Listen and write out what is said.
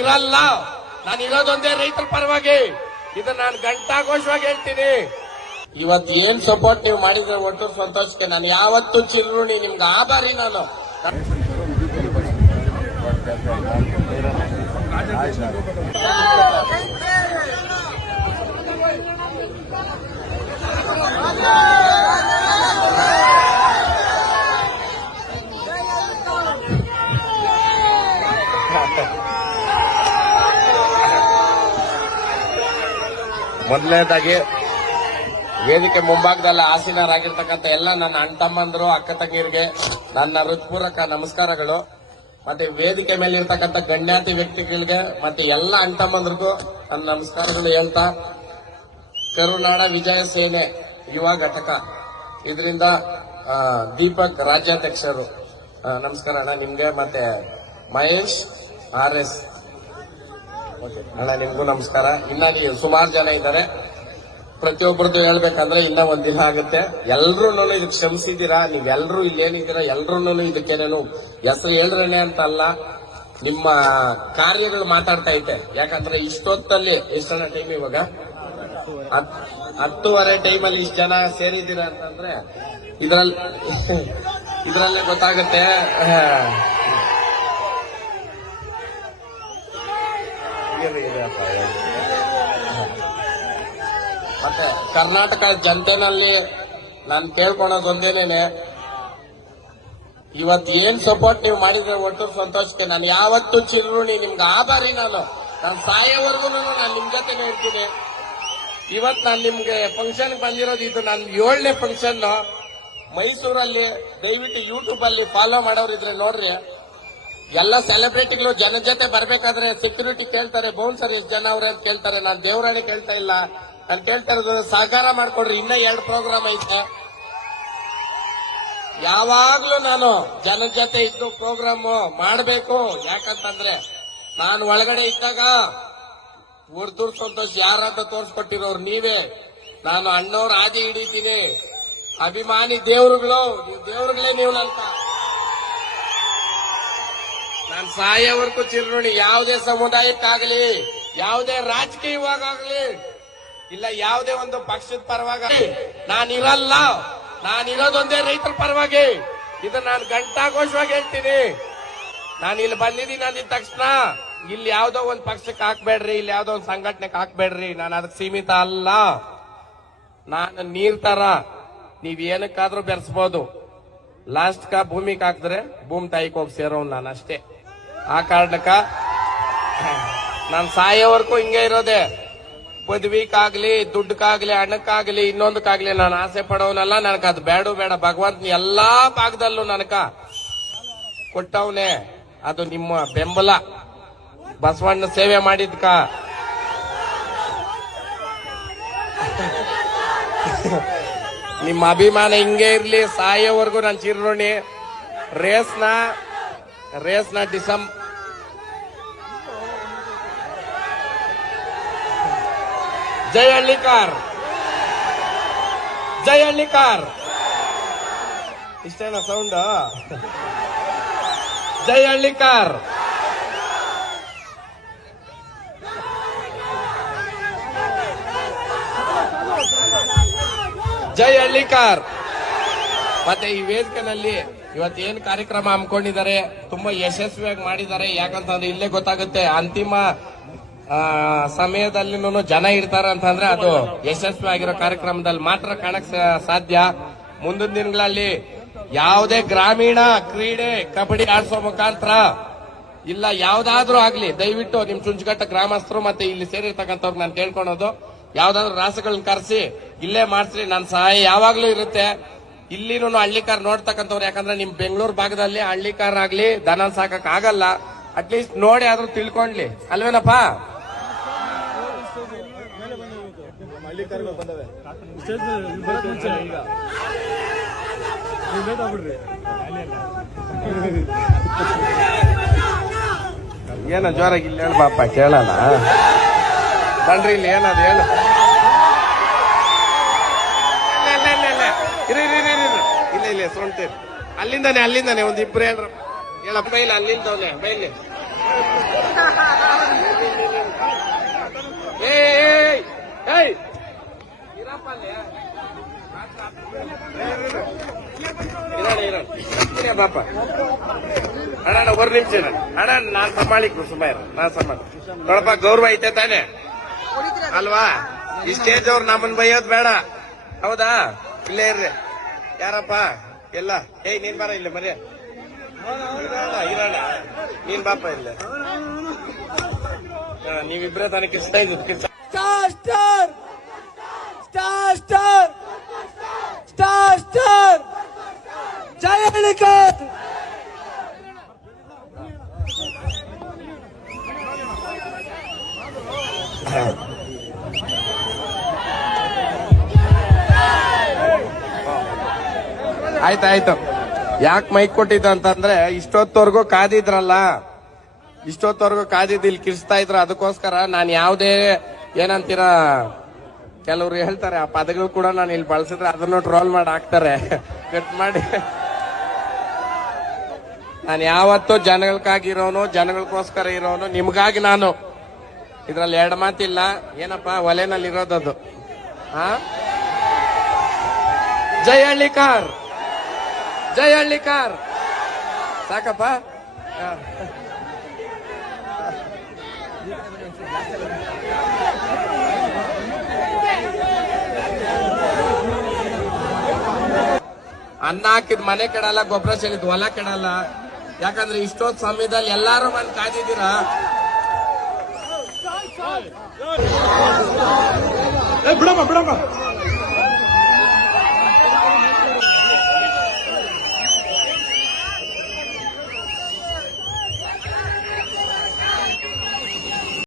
ನಾನಿರಲ್ಲ ನಾನು ಇರೋದೊಂದೇ ರೈತರ ಪರವಾಗಿ ಇದು ನಾನು ಗಂಟಾಘೋಷವಾಗಿ ಹೇಳ್ತೀನಿ ಇವತ್ ಏನ್ ಸಪೋರ್ಟ್ ನೀವು ಮಾಡಿದ್ರೆ ಒಟ್ಟು ಸಂತೋಷಕ್ಕೆ ನಾನು ಯಾವತ್ತೂ ಚಿಲ್ರುಣಿ ನಿಮ್ಗೆ ಆಭಾರಿ ನಾನು ಮೊದಲನೇದಾಗಿ ವೇದಿಕೆ ಮುಂಭಾಗದಲ್ಲಿ ಆಸೀನರಾಗಿರ್ತಕ್ಕಂಥ ಎಲ್ಲ ನನ್ನ ಅಣ್ಣ ತಮ್ಮಂದರು ಅಕ್ಕ ತಂಗಿರಿಗೆ ನನ್ನ ಹೃತ್ಪೂರ್ವಕ ನಮಸ್ಕಾರಗಳು. ಮತ್ತೆ ವೇದಿಕೆ ಮೇಲೆ ಇರ್ತಕ್ಕಂಥ ಗಣ್ಯಾತಿ ವ್ಯಕ್ತಿಗಳಿಗೆ ಮತ್ತೆ ಎಲ್ಲ ಅಣ್ಣ ತಮ್ಮಂದ್ರಿಗೂ ನನ್ನ ನಮಸ್ಕಾರಗಳು ಹೇಳ್ತಾ, ಕರುನಾಡ ವಿಜಯ ಸೇನೆ ಯುವ ಘಟಕ. ಇದರಿಂದ ದೀಪಕ್ ರಾಜ್ಯಾಧ್ಯಕ್ಷರು. ನಮಸ್ಕಾರ ಅಣ್ಣ, ನಿಮ್ಗೆ ಮತ್ತೆ ಮಹೇಶ್, ಆರ್ ಎಸ್. ಅಣ್ಣ, ನಿಮಗೂ ನಮಸ್ಕಾರ. ಇನ್ನ ನೀವು ಸುಮಾರು ಜನ ಇದ್ದಾರೆ. ಪ್ರತಿಯೊಬ್ಬರದ್ದು ಹೇಳ್ಬೇಕಂದ್ರೆ ಇನ್ನ ಒಂದ್ ದಿನ ಆಗುತ್ತೆ. ಎಲ್ರೂ ಇದಕ್ಕೆ ಶ್ರಮಿಸಿದ್ದೀರಾ ನೀವೆಲ್ಲರೂ ಇಲ್ಲೇನಿದ್ದೀರಾ? ಎಲ್ರೂ ಇದಕ್ಕೇನೇನು ಹೆಸರು ಹೇಳ್ರೇನೆ ಅಂತ ಅಲ್ಲ. ನಿಮ್ಮ ಕಾರ್ಯಗಳು ಮಾತಾಡ್ತಾ ಐತೆ ಯಾಕಂದ್ರೆ ಇಷ್ಟೊತ್ತಲ್ಲಿ ಎಷ್ಟನ ಟೈಮ್ ಇವಾಗ? ಹತ್- ಹತ್ತುವರೆ ಟೈಮಲ್ಲಿ ಇಷ್ಟು ಜನ ಸೇರಿದ್ದೀರಾ ಅಂತಂದ್ರೆ ಇದ್ರಲ್ಲಿ ಇದ್ರಲ್ಲೇ ಗೊತ್ತಾಗುತ್ತೆ ಆ, ಇರ್ರಿ, ಇರಪ್ಪ, ಇರ್ರಿ. ಮತ್ತೆ ಕರ್ನಾಟಕ ಜನತೆನಲ್ಲಿ ನಾನು ಕೇಳ್ಕೊಳೋದೊಂದೇನೇನೆ ಇವತ್ ಏನ್ ಸಪೋರ್ಟ್ ನೀವು ಮಾಡಿದ್ರೆ ಒಟ್ಟು ಸಂತೋಷಕ್ಕೆ, ನಾನು ಯಾವತ್ತು ಚಿರುಣಿ ನಿಮ್ಗೆ ಆಭಾರಿ ನಾನು ನಾನು ಸಾಯೋವರೆಗೂ ನಾನು ನಿಮ್ ಜೊತೆನೆ ಇರ್ತೀನಿ. ಇವತ್ ನಾನು ನಿಮ್ಗೆ ಫಂಕ್ಷನ್ ಬಂದಿರೋದು ಇದು ನನ್ನ ಏಳನೇ ಫಂಕ್ಷನ್ ಮೈಸೂರಲ್ಲಿ ದಯವಿಟ್ಟು ಯೂಟ್ಯೂಬ್ ಅಲ್ಲಿ ಫಾಲೋ ಮಾಡೋರಿದ್ರೆ ನೋಡ್ರಿ. ಎಲ್ಲ ಸೆಲೆಬ್ರಿಟಿಗಳು ಜನ ಜೊತೆ ಬರ್ಬೇಕಾದ್ರೆ ಸೆಕ್ಯೂರಿಟಿ ಕೇಳ್ತಾರೆ ಬೌನ್ಸರ್ ಎಷ್ಟು ಜನ ಅವ್ರೆ? ಅಂತ ಕೇಳ್ತಾರೆ. ನಾನು ದೇವರಾಣಿ ಕೇಳ್ತಾ ಇಲ್ಲ. ನಾನು ಕೇಳ್ತಾ ಇರೋದು ಸಹಕಾರ ಮಾಡ್ಕೊಡ್ರಿ. ಇನ್ನ ಎರಡು ಪ್ರೋಗ್ರಾಮ್ ಐತೆ. ಯಾವಾಗ್ಲೂ ನಾನು ಜನ ಜೊತೆ ಇದ್ದು ಪ್ರೋಗ್ರಾಮ್ ಮಾಡಬೇಕು. ಯಾಕಂತಂದ್ರೆ ನಾನು ಒಳಗಡೆ ಇದ್ದಾಗ ಉರ್ದೂರ್ ಸಂತೋಷ್ ಯಾರಂತ ತೋರಿಸ್ಕೊಟ್ಟಿರೋರು ನೀವೇ. ನಾನು ಅಣ್ಣವ್ರ ಹಾದಿ ಹಿಡಿತೀನಿ. ಅಭಿಮಾನಿ ದೇವ್ರುಗಳು ದೇವ್ರುಗಳೇ ನೀವು ಅಂತ ನಾನು ಸಾಯವರೆಗೂ ಚಿರುಣಿ ಯಾವುದೇ ಸಮುದಾಯಕ್ಕಾಗಲಿ, ಯಾವುದೇ ರಾಜಕೀಯವಾಗಲಿ, ಇಲ್ಲ ಯಾವುದೇ ಒಂದು ಪಕ್ಷದ ಪರವಾಗಿ. ನಾನಿರಲ್ಲ, ನಾನಿರೋದೊಂದೇ ರೈತರ ಪರವಾಗಿ. ಇದು ನಾನು ಘಂಟಾಘೋಷವಾಗಿ ಹೇಳ್ತೀನಿ. ನಾನು ಇಲ್ಲಿ ಬಂದಿದ್ದೀನಿ ಅಂದಿದ ತಕ್ಷಣ, ಇಲ್ಲಿ ಯಾವ್ದೋ ಒಂದು ಪಕ್ಷಕ್ಕೆ ಹಾಕ್ಬೇಡ್ರಿ, ಇಲ್ಲಿ ಯಾವ್ದೋ ಒಂದು ಸಂಘಟನೆಗೆ ಹಾಕ್ಬೇಡ್ರಿ. ನಾನು ಅದಕ್ಕೆ ಸೀಮಿತ ಅಲ್ಲ. ನಾನು ನೀರ್ ತರ, ನೀವ್ ಏನಕ್ಕಾದ್ರೂ ಬೆರೆಸ್ಬೋದು. ಲಾಸ್ಟ್ ಕ ಭೂಮಿಗೆ ಹಾಕಿದ್ರೆ ಭೂಮಿ ತಾಯಿಗೆ ಹೋಗಿ ಸೇರೋನ್ ನಾನು ಅಷ್ಟೇ. ಆ ಕಾರಣಕ್ಕ ನಾನು ಸಾಯೋವರೆಗೂ ಹಿಂಗೆ ಇರೋದೆ. ಪದವಿಗಾಗ್ಲಿ, ದುಡ್ಡಕ್ಕಾಗ್ಲಿ, ಹಣಕ್ಕಾಗ್ಲಿ, ಇನ್ನೊಂದಕ್ಕಾಗ್ಲಿ ನಾನು ಆಸೆ ಪಡೋನಲ್ಲ, ನನಗೆ ಅದು ಬೇಡ ಬೇಡ. ಭಗವಂತ ಎಲ್ಲಾ ಭಾಗದಲ್ಲೂ ನನಕ ಕೊಟ್ಟವನೆ. ಅದು ನಿಮ್ಮ ಬೆಂಬಲ. ಬಸವಣ್ಣ ಸೇವೆ ಮಾಡಿದ್ಕ. ನಿಮ್ಮ ಅಭಿಮಾನ ಹಿಂಗೆ ಇರ್ಲಿ, ಸಾಯೋವರೆಗೂ ನಾನು ಚಿರೋಣಿ ರೇಸ್ನ ರೇಸ್ನ ಡಿಸೆಂಬ್ ಜೈ ಹಳ್ಳಿಕಾರ್ ಜೈ ಹಳ್ಳಿಕಾರ್ ಇಷ್ಟೇನಾ ಸೌಂಡ್ ಜೈ ಹಳ್ಳಿಕಾರ್ ಜೈ ಹಳ್ಳಿಕಾರ್ ಮತ್ತೆ ಈ ವೇದಿಕೆನಲ್ಲಿ ಇವತ್ತೇನ್ ಕಾರ್ಯಕ್ರಮ ಹಮ್ಮಿಕೊಂಡಿದ್ದಾರೆ, ತುಂಬಾ ಯಶಸ್ವಿಯಾಗಿ ಮಾಡಿದ್ದಾರೆ. ಯಾಕಂತಂದ್ರೆ ಇಲ್ಲೇ ಗೊತ್ತಾಗುತ್ತೆ, ಅಂತಿಮ ಸಮಯದಲ್ಲಿ ಜನ ಇರ್ತಾರ ಅಂತಂದ್ರೆ ಅದು ಯಶಸ್ವಿ ಆಗಿರೋ ಕಾರ್ಯಕ್ರಮದಲ್ಲಿ ಮಾತ್ರ ಕಾಣಕ್ ಸಾಧ್ಯ. ಮುಂದಿನ ದಿನಗಳಲ್ಲಿ ಯಾವುದೇ ಗ್ರಾಮೀಣ ಕ್ರೀಡೆ, ಕಬಡ್ಡಿ ಆಡಿಸೋ ಮುಖಾಂತರ ಇಲ್ಲ, ಯಾವ್ದಾದ್ರೂ ಆಗ್ಲಿ, ದಯವಿಟ್ಟು ನಿಮ್ ಚುಂಚುಗಟ್ಟ ಗ್ರಾಮಸ್ಥರು ಮತ್ತೆ ಇಲ್ಲಿ ಸೇರಿರ್ತಕ್ಕಂಥವ್ರು ನಾನು ಕೇಳ್ಕೊಳೋದು. ಯಾವ್ದಾದ್ರು ರಾಸಗಳನ್ನ ಕರೆಸಿ, ಇಲ್ಲೇ ಮಾಡಿಸ್ರಿ ನನ್ನ ಸಹಾಯ ಯಾವಾಗ್ಲೂ ಇರುತ್ತೆ. ಇಲ್ಲಿನೂ ಹಳ್ಳಿಕಾರ್ ನೋಡ್ತಕ್ಕಂಥವ್ರು, ಯಾಕಂದ್ರೆ ನಿಮ್ ಬೆಂಗಳೂರು ಭಾಗದಲ್ಲಿ ಹಳ್ಳಿಕಾರ್ ಆಗ್ಲಿ ದನ ಸಾಕಕ್ ಆಗಲ್ಲ. ಅಟ್ಲೀಸ್ಟ್ ನೋಡಿ ಆದ್ರೂ ತಿಳ್ಕೊಂಡ್ಲಿ. ಅಲ್ವೇನಪ್ಪ? ಏನ ಜೋರಾಗಿ ಇಲ್ಲಿ ಹೇಳ ಕೇಳಲ್ಲ. ಬನ್ರಿ ಇಲ್ಲಿ ಏನದು ಹೇಳು. ಇಲ್ಲ ಸೊಂಟೇರಿ ಅಲ್ಲಿಂದಾನೆ ಅಲ್ಲಿಂದಾನೆ ಒಂದ್ ಇಬ್ರು ಹೇಳ್ರ. ಹೇಳಪ್ಪ ಇಲ್ಲ ಅಲ್ಲಿಂದವನೆ, ಬೈಲಿ. ಏಯ್! ಇರಪ್ಪ ಅಲ್ಲಿ. ಬಾಪ. ಅಣ್ಣ ಒಂದು ನಿಮಿಷ. ಅಣ್ಣ, ನಾನ್ ಸಮಾಳಿಕ್ರು ಸುಮಾರು ನಾನ್ ಸಮಾಳ. ನೋಡಪ್ಪ, ಗೌರವ ಐತೆ ತಾನೆ? ಅಲ್ವಾ? ಈ ಸ್ಟೇಜ್ ಅವ್ರು ನಮ್ಮನ್ ಬೈಯೋದ್ ಬೇಡ. ಹೌದಾ? ಇಲ್ಲೇ ಇರ್ರಿ. ಯಾರಪ್ಪ? ಎಲ್ಲ ಏಯ್, ನೀನ್ ಬರ ಇಲ್ಲ ಮರಿ ಇರೋಣ ನೀನ್ ಬಾಪ ಇಲ್ಲ. ನೀವಿಬ್ರೆ ತಾನೇ ಕಿಸ್ತಾ ಇದ್ದು star star star star star star. ಆಯ್ತಾಯ್ತು. ಯಾಕೆ ಮೈಕ್ ಕೊಟ್ಟಿದ್ದು ಅಂತಂದ್ರೆ, ಇಷ್ಟೊತ್ತವರೆಗೂ ಕಾದಿದ್ರಲ್ಲ. ಇಷ್ಟೊತ್ತವರೆಗೂ ಕಾದಿದ್ದು ಇಲ್ಲಿ ಕಿರ್ಸ್ತಾ ಇದ್ರು. ಅದಕ್ಕೋಸ್ಕರ ನಾನು ಯಾವುದೇ ಏನಂತೀರ, ಕೆಲವರು ಹೇಳ್ತಾರೆ, ಆ ಪದಗಳು ಕೂಡ ನಾನು ಇಲ್ಲಿ ಬಳಸಿದ್ರೆ ಅದನ್ನು ಟ್ರೋಲ್ ಮಾಡಿ ಹಾಕ್ತಾರೆ. ಕಟ್ ಮಾಡಿ. ನಾನು ಯಾವತ್ತೂ ಜನಗಳಿಗಾಗಿರೋನು, ಜನಗಳಿಗೋಸ್ಕರ ಇರೋನು, ನಿಮಗಾಗಿ ನಾನು. ಇದ್ರಲ್ಲಿ ಎರಡು ಮಾತಿಲ್ಲ. ಏನಪ್ಪ ಒಲೆನಲ್ಲಿ ಇರೋದದು ಹಾ ಜೈ ಹಳ್ಳಿಕಾರ್! ಜೈ ಹಳ್ಳಿಕಾರ್. ಸಾಕಪ್ಪ. ಅನ್ನ ಹಾಕಿದ್ ಮನೆ ಕೆಡಲ್ಲ, ಗೊಬ್ಬರ ಚೆಲ್ಲಿದ್ ಹೊಲ ಕೆಡಲ್ಲ. ಯಾಕಂದ್ರೆ ಇಷ್ಟೊತ್ತು ಸಮಯದಲ್ಲಿ ಎಲ್ಲಾರು ಬಂದು ಕಾದಿದ್ದೀರ? ಬಿಡಮ್ಮ ಬಿಡಮ್ಮ.